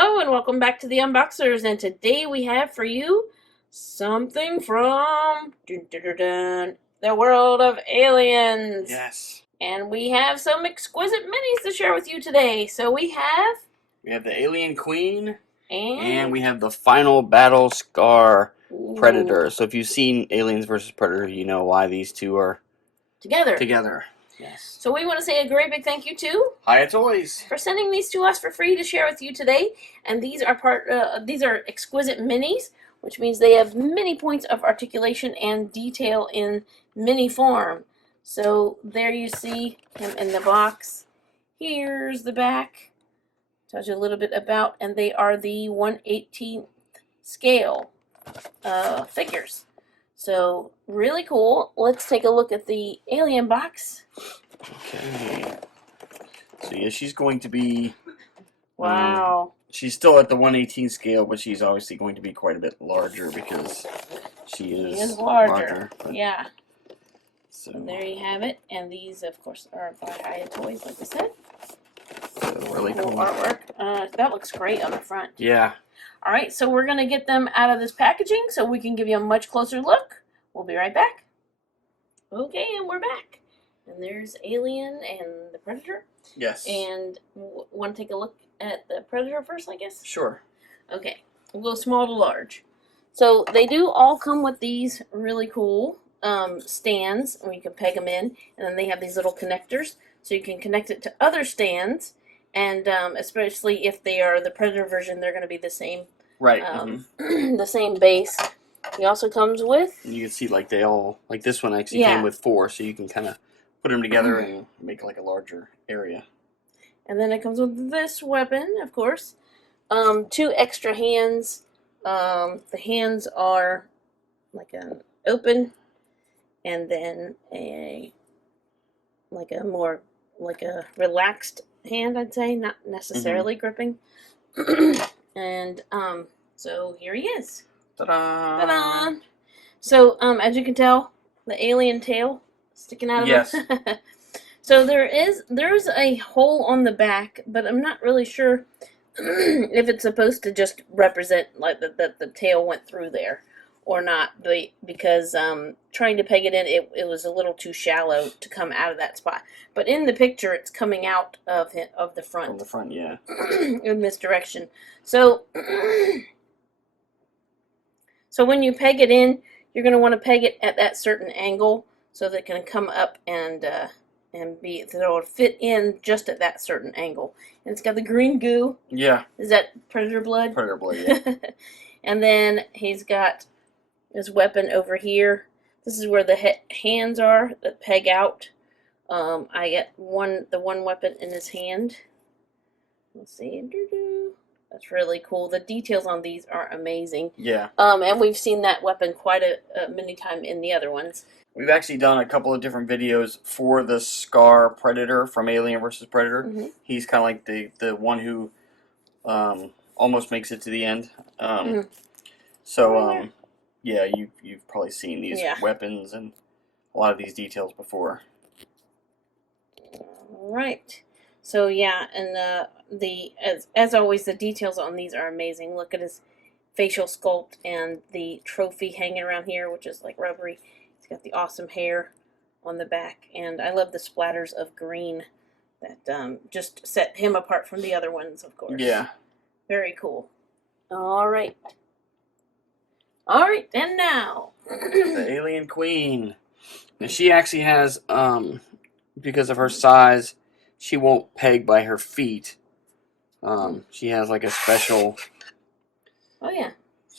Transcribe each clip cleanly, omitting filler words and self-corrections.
Hello and welcome back to the Unboxers, and today we have for you something from the world of aliens. Yes. And we have some exquisite minis to share with you today. So we have the Alien Queen, and we have the Final Battle Scar Predator. Ooh. So if you've seen Aliens vs. Predator, you know why these two are together. Yes. So we want to say a great big thank you to Hiya Toys for sending these to us for free to share with you today. And these are exquisite minis, which means they have many points of articulation and detail in mini form. So there you see him in the box. Here's the back. Tells you a little bit about, and they are the 1/18th scale figures. So really cool. Let's take a look at the alien box. Okay. So yeah, she's going to be... Wow. She's still at the 1/18 scale, but she's obviously going to be quite a bit larger because she is larger. Yeah. So there you have it. And these, of course, are by Hiya Toys, like I said. Really cool artwork. That looks great on the front. Yeah. All right, so we're going to get them out of this packaging so we can give you a much closer look. We'll be right back. Okay, and we're back. And there's Alien and the Predator. Yes. And want to take a look at the Predator first, I guess? Sure. Okay, we'll go small to large. So they do all come with these really cool stands where you can peg them in, and then they have these little connectors so you can connect it to other stands, and especially if they are the Predator version, they're going to be the same. Right. The same base. He also comes with... You can see like they all, like this one actually came with 4, so you can kind of put them together and make like a larger area. And then it comes with this weapon, of course. 2 extra hands. The hands are like an open, and then a more relaxed hand, I'd say, not necessarily gripping. And so here he is. Ta-da! Ta-da! So as you can tell, the alien tail sticking out of him. So there's a hole on the back, but I'm not really sure if it's supposed to just represent like that the tail went through there or not, because trying to peg it in, it was a little too shallow to come out of that spot. But in the picture, it's coming out of the front. From the front, yeah. In this direction. So so when you peg it in, you're going to want to peg it at that certain angle so that it can come up and be, so it'll fit in just at that certain angle. And it's got the green goo. Yeah. Is that Predator blood? Predator blood, yeah. And then he's got his weapon over here. This is where the hands are that peg out. I get the one weapon in his hand. Let's see. That's really cool. The details on these are amazing. Yeah. And we've seen that weapon quite many times in the other ones. We've actually done a couple of different videos for the Scar Predator from Alien vs. Predator. He's kind of like the one who almost makes it to the end. So yeah, you've probably seen these weapons and a lot of these details before. All right. So yeah, and as always, the details on these are amazing. Look at his facial sculpt and the trophy hanging around here, which is like rubbery. He's got the awesome hair on the back, and I love the splatters of green that just set him apart from the other ones, of course. Yeah. Very cool. All right. All right, and now the Alien Queen. Now she actually has, because of her size, she won't peg by her feet. She has like a special... Oh, yeah.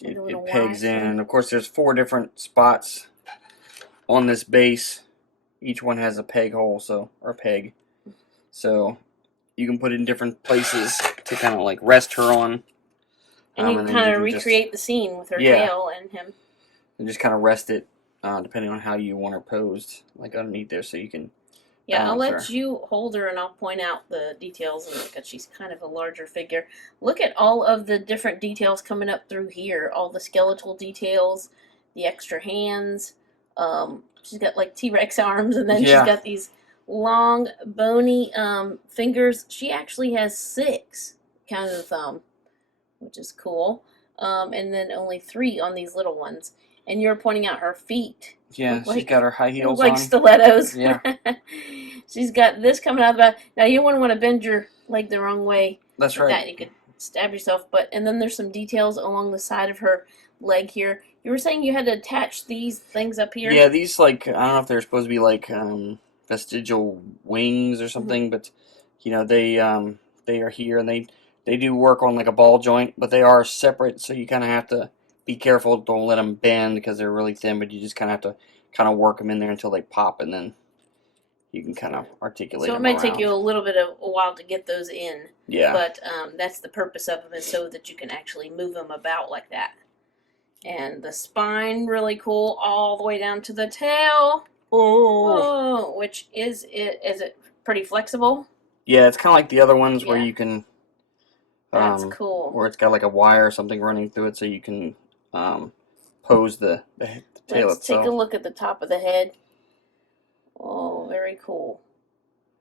It pegs in. Of course, there's 4 different spots on this base. Each one has a peg hole, or a peg. So you can put it in different places to kind of like rest her on. And you can kind of recreate the scene with her tail and him. And just kind of rest it, depending on how you want her posed, like underneath there, so you can... Yeah, I'll let you hold her and I'll point out the details, because she's kind of a larger figure. Look at all of the different details coming up through here. All the skeletal details, the extra hands. She's got like T-Rex arms, and then she's got these long, bony fingers. She actually has 6, count of the thumb. which is cool. And then only 3 on these little ones. And you're pointing out her feet. Yeah, she's got her high heels like on. stilettos. Yeah. She's got this coming out of the back. Now you wouldn't want to bend your leg the wrong way. That's like right. That you could stab yourself. And then there's some details along the side of her leg here. You were saying you had to attach these things up here? Yeah, these, like, I don't know if they're supposed to be like vestigial wings or something, but you know, they are here, and they do work on like a ball joint, but they are separate, so you kind of have to be careful. Don't let them bend because they're really thin, but you just kind of have to kind of work them in there until they pop, and then you can kind of articulate them So it might around. take you a little bit of a while to get those in. Yeah. But that's the purpose of them, is so that you can actually move them about like that. And the spine, really cool, all the way down to the tail. Oh, which is it pretty flexible? Yeah, it's kind of like the other ones where Yeah. you can. That's cool. Where it's got like a wire or something running through it, so you can pose the tail Let's itself. take a look at the top of the head. Oh, very cool.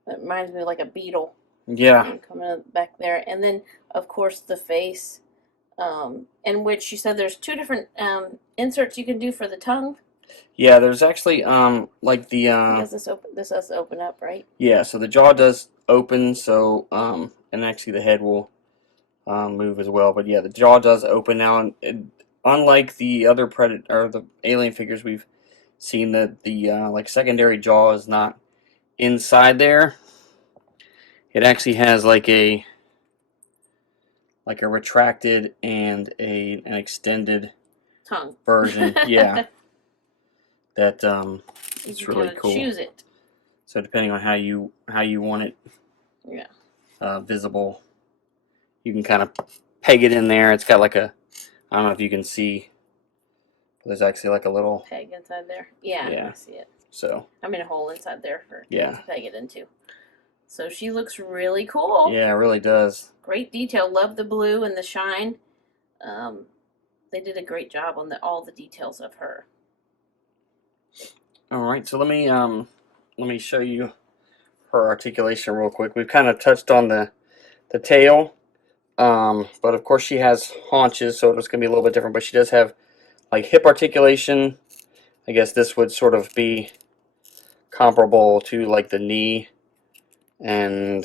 That reminds me of like a beetle. Yeah. Coming back there. And then, of course, the face, in which you said there's 2 different inserts you can do for the tongue. Yeah, there's actually like the Because this has to open up, right? yeah, so the jaw does open, so and actually the head will move as well. But yeah, the jaw does open now, and unlike the other predator or the alien figures we've seen, that the like secondary jaw is not inside there. It actually has like a retracted and an extended Tongue version. Yeah. That it's really cool. Choose it. So depending on how you want it, yeah, visible, you can kind of peg it in there. It's got like a, I don't know if you can see, but there's actually like a little peg inside there. Yeah, I see it. So I mean a hole inside there for to peg it into. So she looks really cool. Yeah, it really does. Great detail. Love the blue and the shine. They did a great job on all the details of her. All right, so let me show you her articulation real quick. We've kind of touched on the tail, but of course she has haunches, so it's going to be a little bit different. But she does have like hip articulation. I guess this would sort of be comparable to like the knee and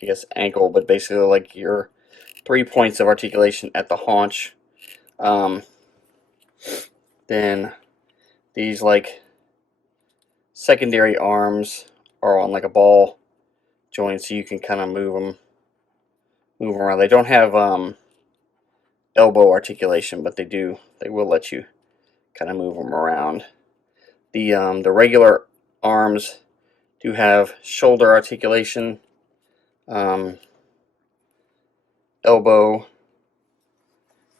I guess ankle, but basically like your 3 points of articulation at the haunch. Then these like secondary arms are on like a ball joint, so you can kind of move them around. They don't have elbow articulation, but they will let you kind of move them around. The regular arms do have shoulder articulation, elbow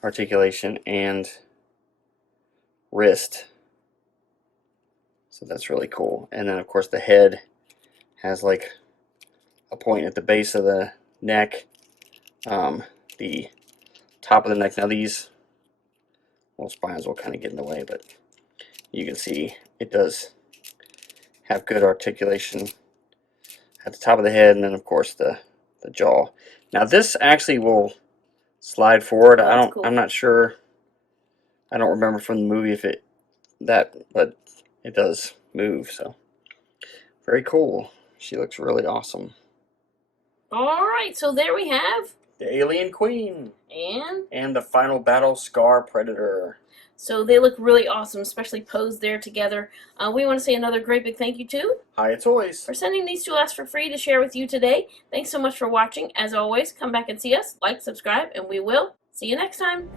articulation, and wrist. So that's really cool. And then of course the head has like a point at the base of the neck, the top of the neck. Now these little spines will kind of get in the way, but you can see it does have good articulation at the top of the head, and then of course the jaw. Now this actually will slide forward. Cool. I'm not sure. I don't remember from the movie if but it does move, so very cool. She looks really awesome. Alright, so there we have The Alien Queen. And the Final Battle Scar Predator. So they look really awesome, especially posed there together. We want to say another great big thank you to Hiya Toys for sending these to us for free to share with you today. Thanks so much for watching. As always, come back and see us, like, subscribe, and we will see you next time.